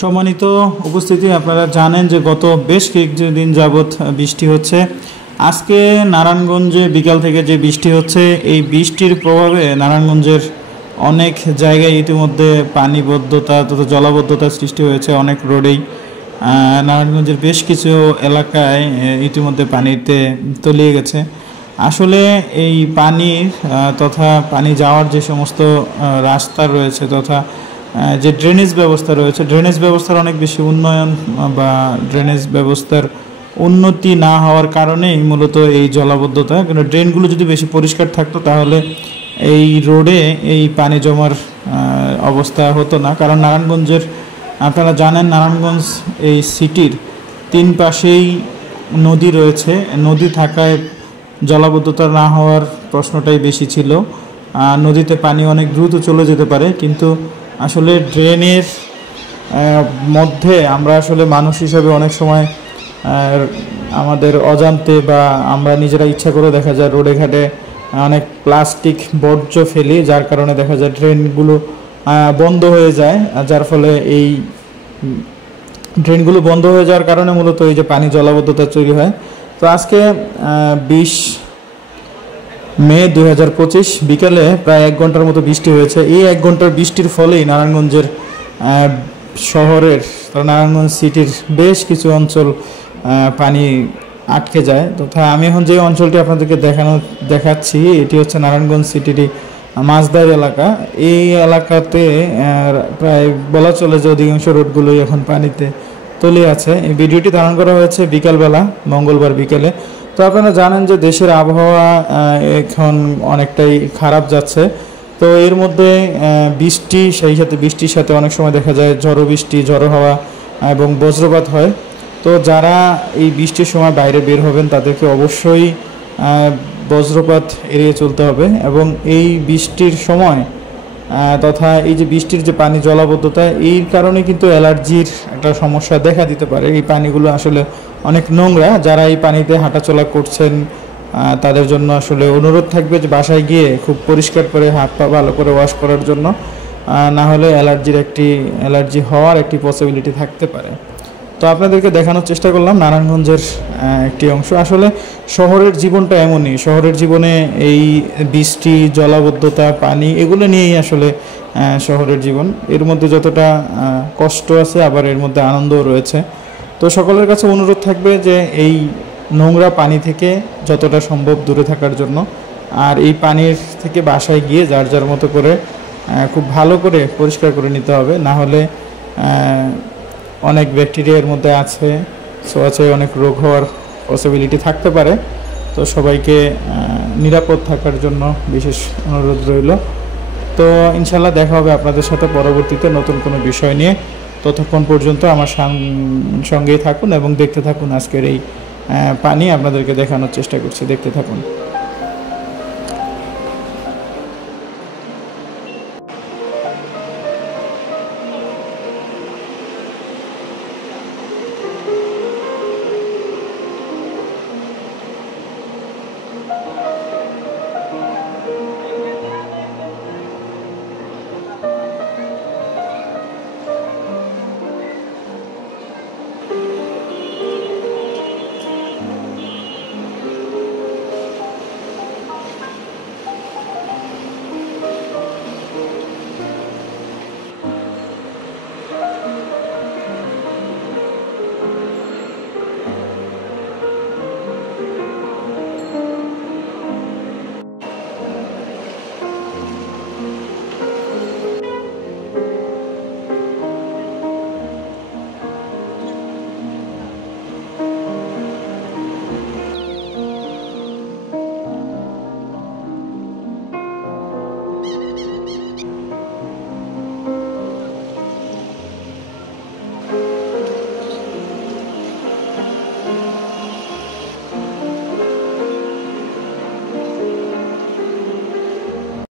সম্মানিত উপস্থিতি, আপনারা জানেন যে গত বেশ কিছুদিন যাবৎ বৃষ্টি হচ্ছে। আজকে নারায়ণগঞ্জে বিকাল থেকে যে বৃষ্টি হচ্ছে, এই বৃষ্টির প্রভাবে নারায়ণগঞ্জের অনেক জায়গায় ইতিমধ্যে পানিবদ্ধতা তথা জলাবদ্ধতার সৃষ্টি হয়েছে। অনেক রোডেই নারায়ণগঞ্জের বেশ কিছু এলাকায় ইতিমধ্যে পানিতে তলিয়ে গেছে। আসলে এই পানির তথা পানি যাওয়ার যে সমস্ত রাস্তা রয়েছে তথা যে ড্রেনেজ ব্যবস্থা রয়েছে, ড্রেনেজ ব্যবস্থার অনেক বেশি উন্নয়ন বা ড্রেনেজ ব্যবস্থার উন্নতি না হওয়ার কারণেই মূলত এই জলাবদ্ধতা। কিন্তু ড্রেনগুলো যদি বেশি পরিষ্কার থাকতো তাহলে এই রোডে এই পানি জমার অবস্থা হতো না। কারণ নারায়ণগঞ্জের, আপনারা জানেন, নারায়ণগঞ্জ এই সিটির 3 পাশেই নদী রয়েছে। নদী থাকায় জলাবদ্ধতা না হওয়ার প্রশ্নটাই বেশি ছিল। নদীতে পানি অনেক দ্রুত চলে যেতে পারে, কিন্তু আসলে ড্রেনের মধ্যে আমরা আসলে মানুষ হিসাবে অনেক সময় আমাদের অজান্তে বা আমরা নিজেরা ইচ্ছা করে দেখা যায় রোডে ঘাটে অনেক প্লাস্টিক বর্জ্য ফেলি, যার কারণে দেখা যায় ড্রেনগুলো বন্ধ হয়ে যায়। যার ফলে এই ড্রেনগুলো বন্ধ হয়ে যাওয়ার কারণে মূলত এই যে পানি জলাবদ্ধতা তৈরি হয়। তো আজকে 20 মে 2025 বিকেলে প্রায় 1 ঘন্টার মতো বৃষ্টি হয়েছে। এই 1 ঘন্টার বৃষ্টির ফলেই নারায়ণগঞ্জের শহরের, নারায়ণগঞ্জ সিটির বেশ কিছু অঞ্চল পানি আটকে যায়। তথা আমি এখন যে অঞ্চলটি আপনাদেরকে দেখাচ্ছি এটি হচ্ছে নারায়ণগঞ্জ সিটিরই মাঝদার এলাকা। এই এলাকাতে প্রায় বলা চলে যে অধিকাংশ রোডগুলোই এখন পানিতে তলিয়ে আছে। এই ভিডিওটি ধারণ করা হয়েছে বিকালবেলা, মঙ্গলবার বিকেলে। তো আপনারা জানেন যে দেশের আবহাওয়া এখন অনেকটাই খারাপ যাচ্ছে। তো এর মধ্যে বৃষ্টি, সেই সাথে বৃষ্টির সাথে অনেক সময় দেখা যায় ঝড়ো বৃষ্টি, ঝড়ো হাওয়া এবং বজ্রপাত হয়। তো যারা এই বৃষ্টির সময় বাইরে বের হবেন তাদেরকে অবশ্যই বজ্রপাত এড়িয়ে চলতে হবে। এবং এই বৃষ্টির সময় তথা এই যে বৃষ্টির যে পানি জলাবদ্ধতা, এই কারণে কিন্তু অ্যালার্জির একটা সমস্যা দেখা দিতে পারে। এই পানিগুলো আসলে অনেক নোংরা। যারা এই পানিতে হাঁটাচলা করছেন তাদের জন্য আসলে অনুরোধ থাকবে যে বাসায় গিয়ে খুব পরিষ্কার করে হাত পা ভালো করে ওয়াশ করার জন্য, না হলে অ্যালার্জি হওয়ার একটি পসিবিলিটি থাকতে পারে। তো আপনাদেরকে দেখানোর চেষ্টা করলাম নারায়ণগঞ্জের একটি অংশ। আসলে শহরের জীবনটা এমনই, শহরের জীবনে এই বৃষ্টি, জলাবদ্ধতা, পানি এগুলো নিয়েই আসলে শহরের জীবন। এর মধ্যে যতটা কষ্ট আছে আবার এর মধ্যে আনন্দও রয়েছে। তো সকলের কাছে অনুরোধ থাকবে যে এই নোংরা পানি থেকে যতটা সম্ভব দূরে থাকার জন্য। আর এই পানির থেকে বাসায় গিয়ে যার যার মতো করে খুব ভালো করে পরিষ্কার করে নিতে হবে, না হলে অনেক ব্যাকটেরিয়ার মধ্যে আছে, ছোঁয়াছুঁয়ি অনেক রোগ হওয়ার পসিবিলিটি থাকতে পারে। তো সবাইকে নিরাপদ থাকার জন্য বিশেষ অনুরোধ রইল। তো ইনশাল্লাহ দেখা হবে আপনাদের সাথে পরবর্তীতে নতুন কোনো বিষয় নিয়ে। ততক্ষণ পর্যন্ত আমার সঙ্গেই থাকুন এবং দেখতে থাকুন আজকের এই পানি আপনাদেরকে দেখানোর চেষ্টা করছি। দেখতে থাকুন।